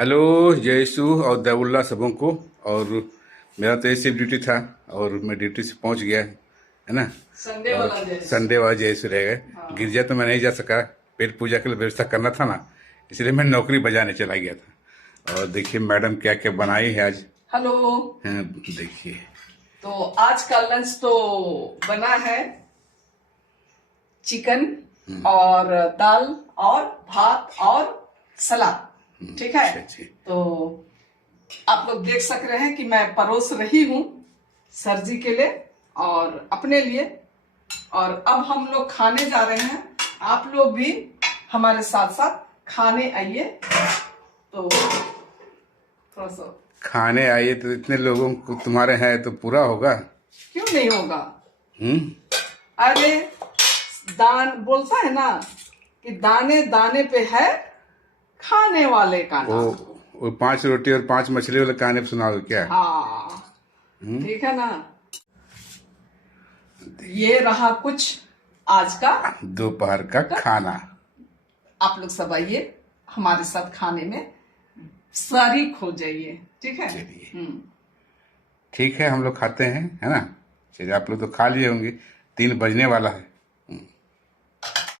Hello जयसु और दउल्ला सबों को। और मेरा तो ये सिर्फ ड्यूटी था और मैं ड्यूटी से पहुंच गया है ना। संडे और वाला जयसु। संडे वाला जयसु रह गए। हाँ। गिरजा तो मैं नहीं जा सका, पेट पूजा के लिए व्यवस्था करना था ना, इसलिए मैं नौकरी बजाने चला गया था। और देखिए मैडम क्या क्या बनाई है आज। हेलो। हाँ, देखिए। तो आज का लंच तो बना है चिकन और दाल और भात और सलाद। ठीक है। अच्छी। तो आप लोग देख सक रहे हैं कि मैं परोस रही हूँ सर जी के लिए और अपने लिए। और अब हम लोग खाने जा रहे हैं, आप लोग भी हमारे साथ साथ खाने आइए। तो थोड़ा सा खाने आइए तो इतने लोगों को तुम्हारे हैं तो पूरा होगा। क्यों नहीं होगा। हम्म। अरे दान बोलता है ना कि दाने दाने पे है खाने वाले का वो नाम। वो 5 रोटी और 5 मछली वाले कहानी सुनाओगे क्या? हाँ ठीक है ना। ये रहा कुछ आज का दोपहर का खाना। आप लोग सब आइए हमारे साथ खाने में शरीक हो जाइए। ठीक है। चलिए ठीक है, हम लोग खाते हैं, है ना। चलिए, आप लोग तो खा लिए होंगे, 3 बजने वाला है।